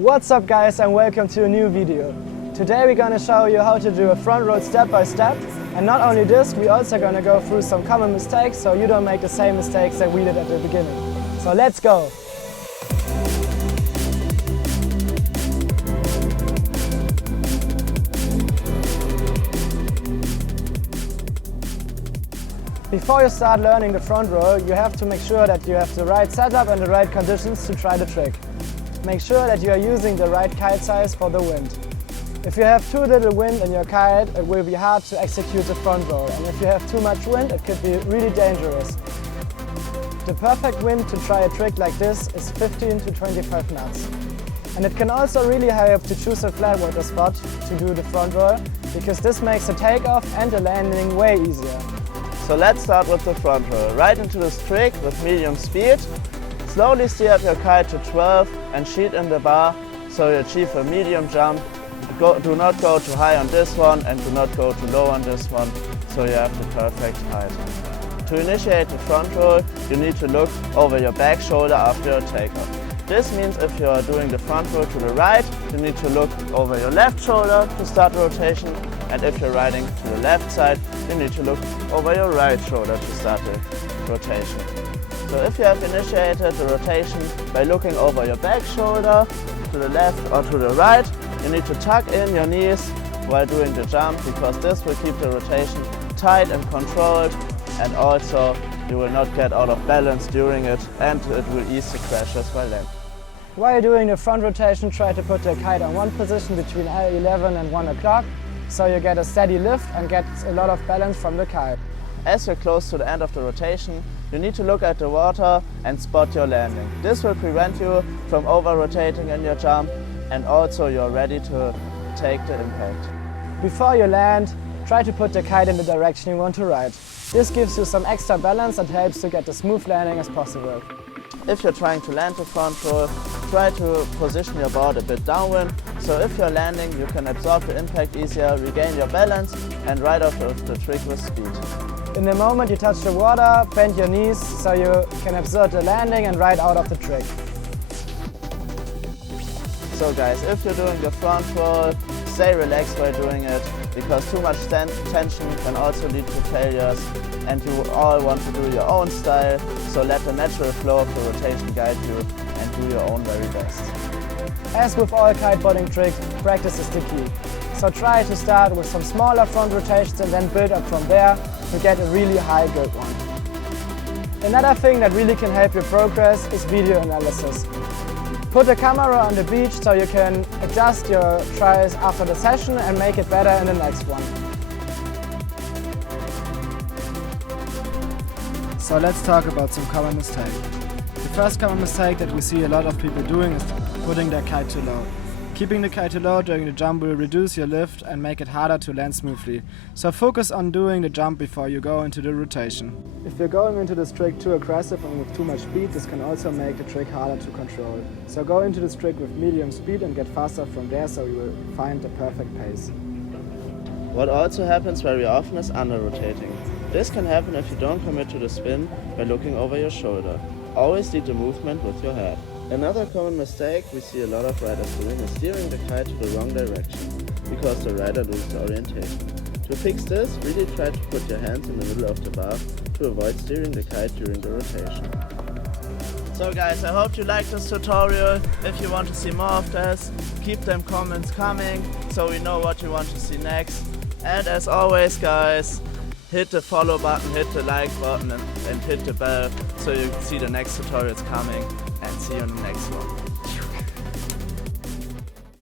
What's up guys, and welcome to a new video. Today we're gonna show you how to do a front roll step by step, and not only this, we're also gonna go through some common mistakes so you don't make the same mistakes that we did at the beginning. So let's go! Before you start learning the front roll, you have to make sure that you have the right setup and the right conditions to try the trick. Make sure that you are using the right kite size for the wind. If you have too little wind in your kite, it will be hard to execute the front roll, and if you have too much wind, it could be really dangerous. The perfect wind to try a trick like this is 15 to 25 knots. And it can also really help to choose a flat water spot to do the front roll, because this makes the takeoff and the landing way easier. So let's start with the front roll. Right into this trick with medium speed. Slowly steer up your kite to 12 and sheet in the bar so you achieve a medium jump. Do not go too high on this one and do not go too low on this one, so you have the perfect height. To initiate the front roll, you need to look over your back shoulder after your takeoff. This means if you are doing the front roll to the right, you need to look over your left shoulder to start the rotation, and if you're riding to the left side, you need to look over your right shoulder to start the rotation. So if you have initiated the rotation by looking over your back shoulder to the left or to the right, you need to tuck in your knees while doing the jump, because this will keep the rotation tight and controlled, and also you will not get out of balance during it, and it will ease the crashes while landing. While doing the front rotation, try to put the kite on one position between 11 and 1 o'clock, so you get a steady lift and get a lot of balance from the kite. As you're close to the end of the rotation, you need to look at the water and spot your landing. This will prevent you from over-rotating in your jump, and also you're ready to take the impact. Before you land, try to put the kite in the direction you want to ride. This gives you some extra balance and helps to get a smooth landing as possible. If you're trying to land the front roll, try to position your board a bit downwind, so if you're landing you can absorb the impact easier, regain your balance and ride off the trick with speed. In the moment you touch the water, bend your knees so you can absorb the landing and ride out of the trick. So guys, if you're doing the front roll, stay relaxed while doing it, because too much tension can also lead to failures, and you all want to do your own style, so let the natural flow of the rotation guide you and do your own very best. As with all kiteboarding tricks, practice is the key. So try to start with some smaller front rotations and then build up from there to get a really high good one. Another thing that really can help your progress is video analysis. Put the camera on the beach so you can adjust your tries after the session and make it better in the next one. So let's talk about some common mistakes. The first common mistake that we see a lot of people doing is putting their kite too low. Keeping the kite too low during the jump will reduce your lift and make it harder to land smoothly. So focus on doing the jump before you go into the rotation. If you're going into this trick too aggressive and with too much speed, this can also make the trick harder to control. So go into this trick with medium speed and get faster from there, so you will find the perfect pace. What also happens very often is under-rotating. This can happen if you don't commit to the spin by looking over your shoulder. Always lead the movement with your head. Another common mistake we see a lot of riders doing is steering the kite to the wrong direction, because the rider loses orientation. To fix this, really try to put your hands in the middle of the bar to avoid steering the kite during the rotation. So guys, I hope you liked this tutorial. If you want to see more of this, keep them comments coming so we know what you want to see next. And as always guys, hit the follow button, hit the like button and hit the bell so you see the next tutorials coming, and see you in the next one.